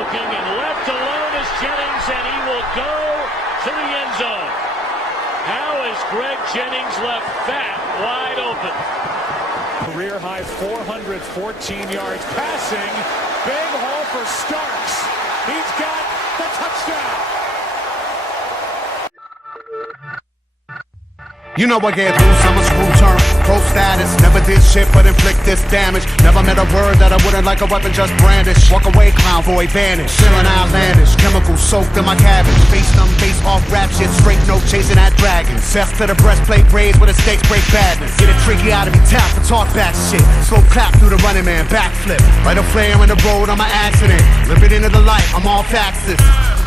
looking and left alone is Jennings, and he will go to the end zone. How is Greg Jennings left fat wide open? Career high 414 yards passing. Big haul for Starks. He's got the touchdown. You know I get loose, I'm a screw term, pro status. Never did shit but inflict this damage. Never met a word that I wouldn't like a weapon just brandish. Walk away, clown boy, vanish. Feeling outlandish, chemicals soaked in my cabbage. Face them, face off rap shit, straight no chasing at dragons. Cess to the breastplate, braids where the stakes break badness. Get it tricky out of me, tap for talk back shit. Slow clap through the running man, backflip. Light a flare in the road, I'm an accident. Live it into the light, I'm all taxes.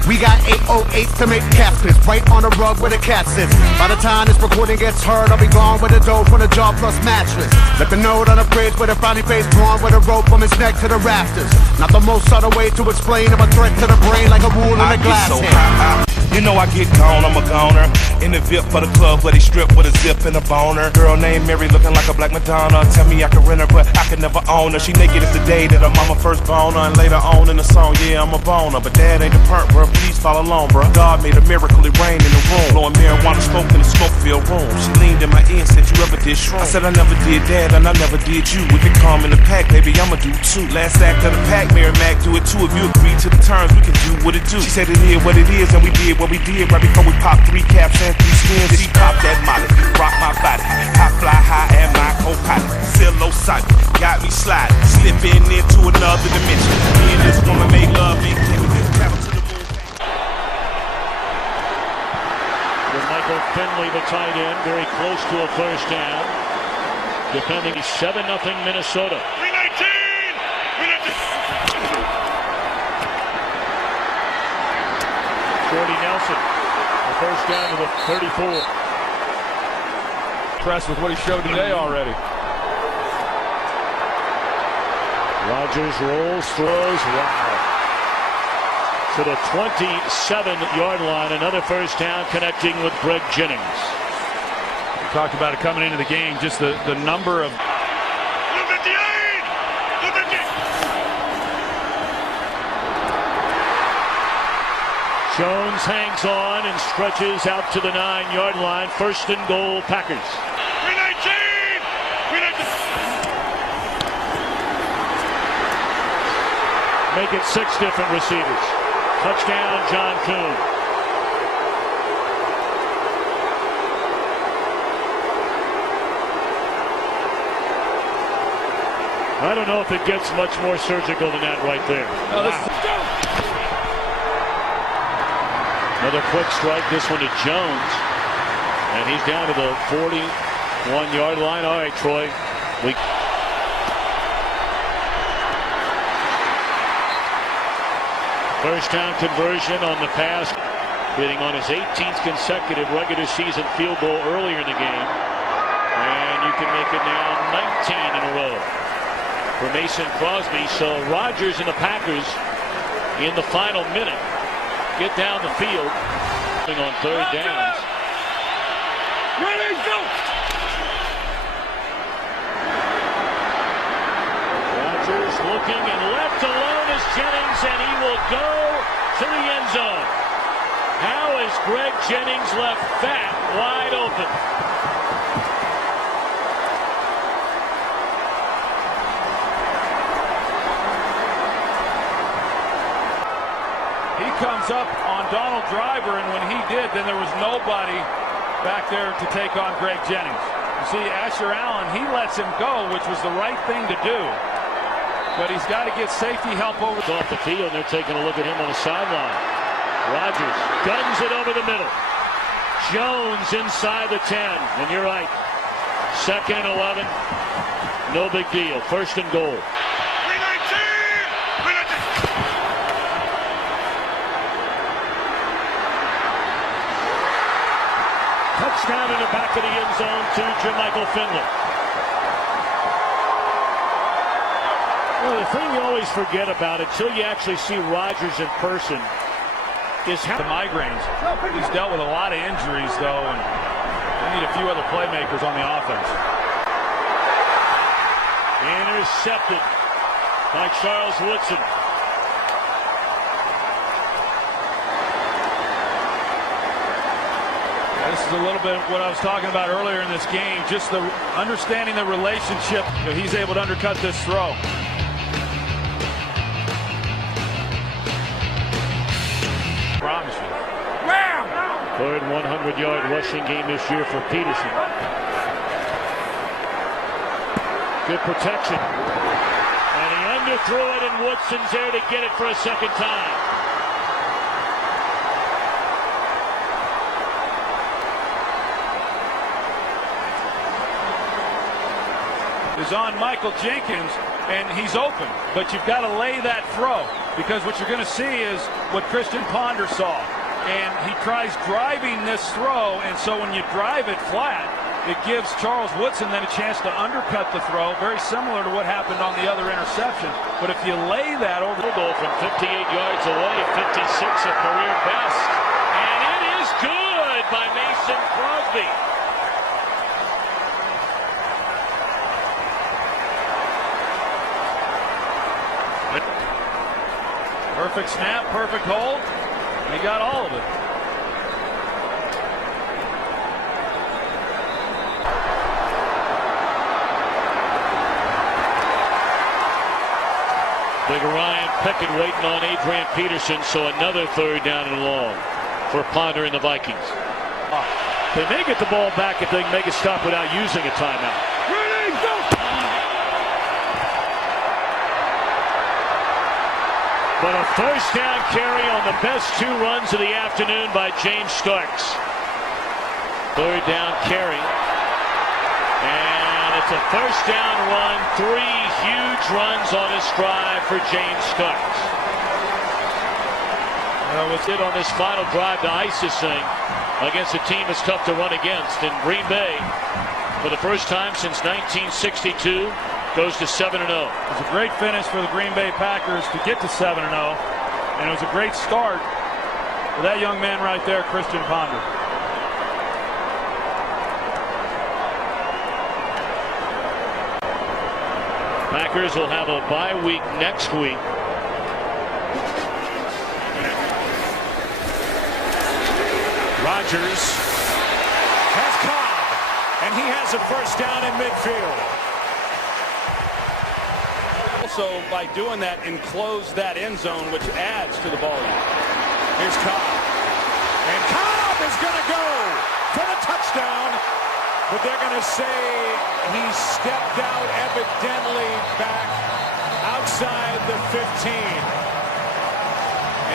We got 808s to make caskets, right on the rug where the cat sits. By the time this recording gets heard, I'll be gone with a dough from the jaw plus mattress. Let the note on the bridge with a frowny face drawn with a rope from his neck to the rafters. Not the most subtle way to explain of a threat to the brain like a wound in a glass head. You know I get gone, I'm a goner. In the VIP for the club where they strip with a zip and a boner. Girl named Mary looking like a black Madonna. Tell me I can rent her but I can never own her. She naked is the day that her mama first boner. And later on in the song, yeah, I'm a boner. But that ain't the part, bro, please follow along, bro. God made a miracle, it rained in the room. Blowing marijuana smoke in the smoke-filled room. She leaned in my ear and said, you ever did shroom? I said I never did that and I never did you. If it come in the pack, baby, I'ma do too. Last act of the pack, Mary Mac, do it too. If you agree to the terms, we can do what it do. She said it is what it is and we did what we did. Right before we popped 3 caps and 3 skins. She popped that molly, rock my body. High fly high and my co-pilot. Psilocybin, got me sliding. Slipping into another dimension. Me and this woman made love and travel to the moon. With Michael Finley, the tight end, very close to a first down. Defending 7-0 Minnesota. 40 Nelson, the first down to the 34. Impressed with what he showed today already. Rodgers rolls, throws, wow. To the 27-yard line, another first down connecting with Greg Jennings. We talked about it coming into the game, just the number of... Jones hangs on and stretches out to the 9-yard line. First and goal, Packers. 319! Make it 6 different receivers. Touchdown, John Kuhn. I don't know if it gets much more surgical than that right there. No, wow. Another quick strike, this one to Jones. And he's down to the 41-yard line. All right, Troy. First down conversion on the pass. Hitting on his 18th consecutive regular season field goal earlier in the game. And you can make it now 19 in a row for Mason Crosby. So Rodgers and the Packers in the final minute get down the field on third downs. Ready, go! Rodgers looking and left alone is Jennings, and he will go to the end zone. How is Greg Jennings left fat wide open? He comes up on Donald Driver, and when he did, then there was nobody back there to take on Greg Jennings. You see, Asher Allen, he lets him go, which was the right thing to do. But he's got to get safety help over off the field. They're taking a look at him on the sideline. Rodgers guns it over the middle. Jones inside the 10, and you're right. 2nd and 11. No big deal. First and goal. Touchdown in the back of the end zone to Jermichael Finley. Well, the thing you always forget about until you actually see Rodgers in person is how the migraines. He's dealt with a lot of injuries, though, and they need a few other playmakers on the offense. Intercepted by Charles Woodson. a little bit what I was talking about earlier in this game, just the understanding the relationship. He's able to undercut this throw. Promise you. Third 100-yard rushing game this year for Peterson. Good protection. And he underthrew it, and Woodson's there to get it for a second time. Is on Michael Jenkins, and he's open, but you've got to lay that throw, because what you're going to see is what Christian Ponder saw, and he tries driving this throw, and so when you drive it flat, it gives Charles Woodson then a chance to undercut the throw, very similar to what happened on the other interception. But if you lay that over the goal from 58 yards away, 56 a career best, and it is good by Mason Crosby. Perfect snap, perfect hold. He got all of it. Big Ryan Pickett waiting on Adrian Peterson, so another third down and long for Ponder and the Vikings. They may get the ball back if they can make a stop without using a timeout. Ready, go! But a first down carry on the best two runs of the afternoon by James Starks. Third down carry. And it's a first down run. 3 huge runs on this drive for James Starks. Well, what's it on this final drive to ice this thing against a team that's tough to run against. And Green Bay, for the first time since 1962, goes to 7-0. It was a great finish for the Green Bay Packers to get to 7-0, and it was a great start for that young man right there, Christian Ponder. Packers will have a bye week next week. Rodgers has Cobb, and he has a first down in midfield. Also, by doing that, enclose that end zone, which adds to the volume. Here's Cobb. And Cobb is going to go for the touchdown. But they're going to say he stepped out evidently back outside the 15.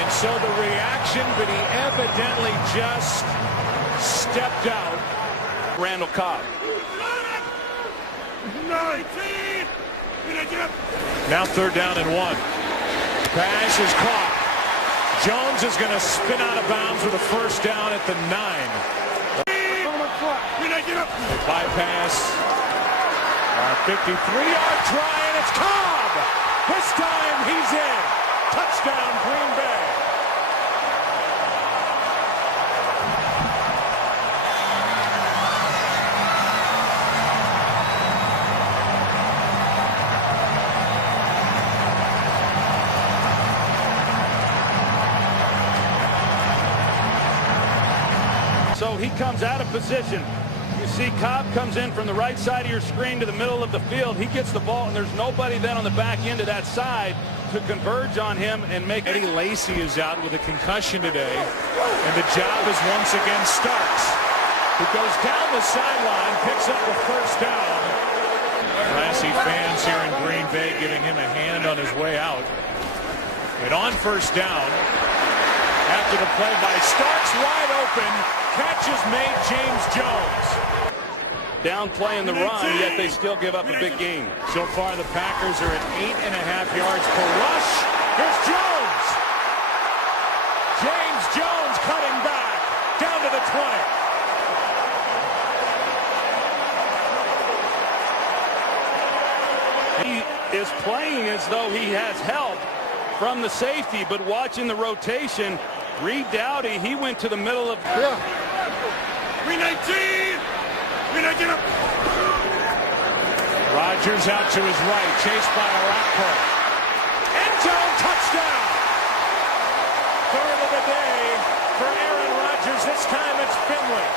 And so the reaction, but he evidently just stepped out. Randall Cobb. 19. Now third down and 1. Pass is caught. Jones is going to spin out of bounds with a first down at the 9. Bypass. 53-yard try, and it's Cobb. This time he's in. Touchdown, Green Bay. So he comes out of position. You see Cobb comes in from the right side of your screen to the middle of the field. He gets the ball, and there's nobody then on the back end of that side to converge on him and make Eddie Lacy is out with a concussion today, and the job is once again Starks, who goes down the sideline, picks up the first down. Classy fans here in Green Bay giving him a hand on his way out. And on first down, after the play by Starks, wide open, catch is made James Jones. down playing the run, yet they still give up a big gain. So far, the Packers are at 8.5 yards per rush. Here's Jones. James Jones cutting back down to the 20. He is playing as though he has help from the safety, but watching the rotation, Reed Dowdy, he went to the middle of... 319! 319 up! Rodgers out to his right, chased by Araujo. End zone touchdown! Third of the day for Aaron Rodgers. This time it's Finley.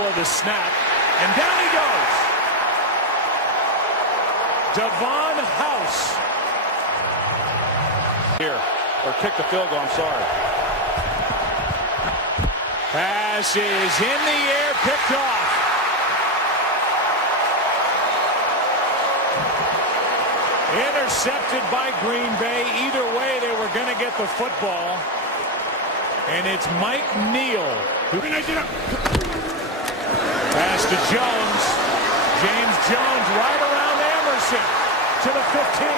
angle of the snap, and down he goes. Devon House. Here, or kick the field goal, I'm sorry. Pass is in the air, picked off. Intercepted by Green Bay. Either way, they were going to get the football. And it's Mike Neal. Pass to Jones. James Jones right around Emerson to the 15.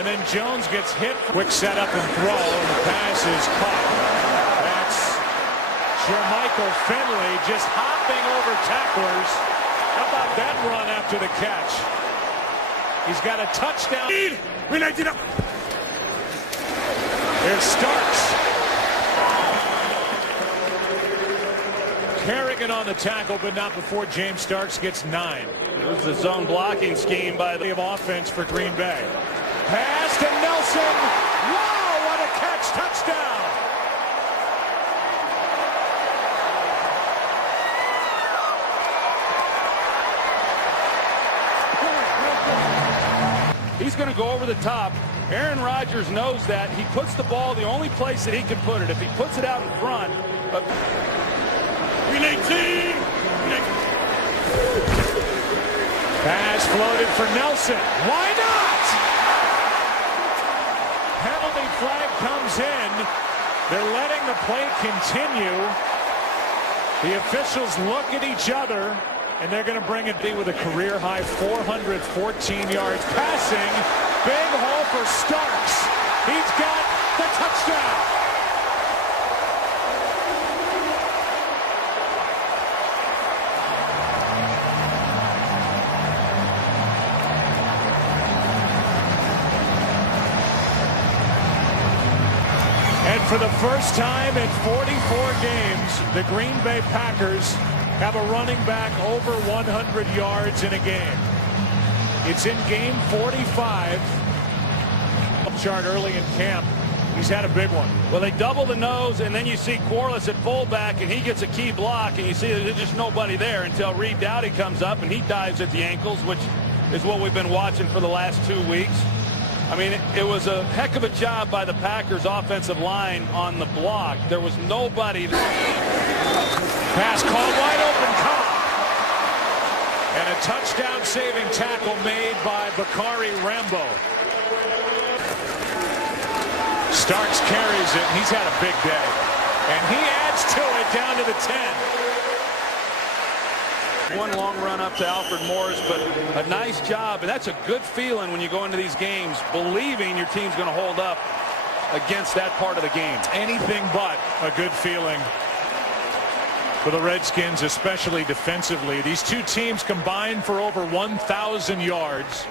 And then Jones gets hit. Quick setup and throw, and the pass is caught. That's Jermichael Finley just hopping over tacklers. How about that run after the catch? He's got a touchdown. There's Starks. Kerrigan on the tackle, but not before James Starks gets 9. It was the zone blocking scheme by the offense for Green Bay. Pass to Nelson. Wow, what a catch. Touchdown. He's going to go over the top. Aaron Rodgers knows that. He puts the ball the only place that he can put it. If he puts it out in front. Pass floated for Nelson. Why not? Penalty flag comes in. They're letting the play continue. The officials look at each other, and they're going to bring it with a career-high 414 yards passing. Big hole for Starks. He's got the touchdown. And for the first time in 44 games, the Green Bay Packers have a running back over 100 yards in a game. It's in game 45. Chart early in camp. He's had a big one. Well, they double the nose, and then you see Quarles at fullback, and he gets a key block, and you see there's just nobody there until Reed Dowdy comes up, and he dives at the ankles, which is what we've been watching for the last 2 weeks. I mean, it was a heck of a job by the Packers offensive line on the block. There was nobody. Pass called wide open, Cobb. And a touchdown saving tackle made by Bakari Rambo. Starks carries it. He's had a big day. And he adds to it down to the 10. One long run up to Alfred Morris, but a nice job. And that's a good feeling when you go into these games, believing your team's going to hold up against that part of the game. Anything but a good feeling for the Redskins, especially defensively. These two teams combined for over 1,000 yards.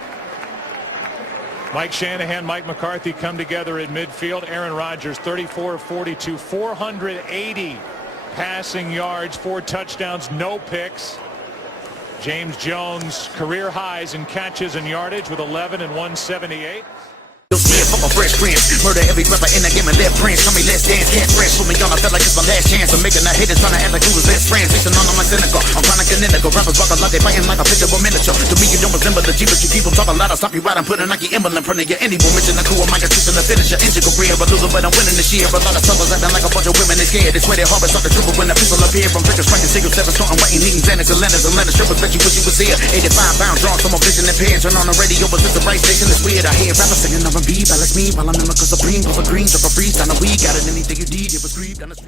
Mike Shanahan, Mike McCarthy come together at midfield. Aaron Rodgers, 34 of 42, 480 passing yards, 4 touchdowns, no picks. James Jones, career highs in catches and yardage with 11 and 178. Fuck my fresh prince, murder every rapper in the game and left prints. Tell me let's dance, can't fresh. Put me on, I felt like it's my last chance. I'm making the haters trying to act like we was best friends. Listen on my cynical, I'm chronic and identical. Rappers walk a lot, they fighting like a picture of miniature. To me you don't resemble the G, but you keep them talking loud. I'll stop you right, I'm putting Nike emblem in front of you. Any more mention the cool, I'm like a the finisher. Injured career, but loser, but I'm winning this year. A lot of suckers acting like a bunch of women, they scared. They swear they harbor start the triple when the pistol appear. From drinking, striking, single, 7, starting, writing, eating, Xanax, Atlantis, strippers, bet you wish you was here. 85 pounds, drawn, some more vision impaired. Turn on the radio, but it's the right station, it's weird. I hear rappers singing R&B, balance me. While I'm in my supreme, over green, drop a freeze, down the weed, got it, anything you need, it was grieved on the street.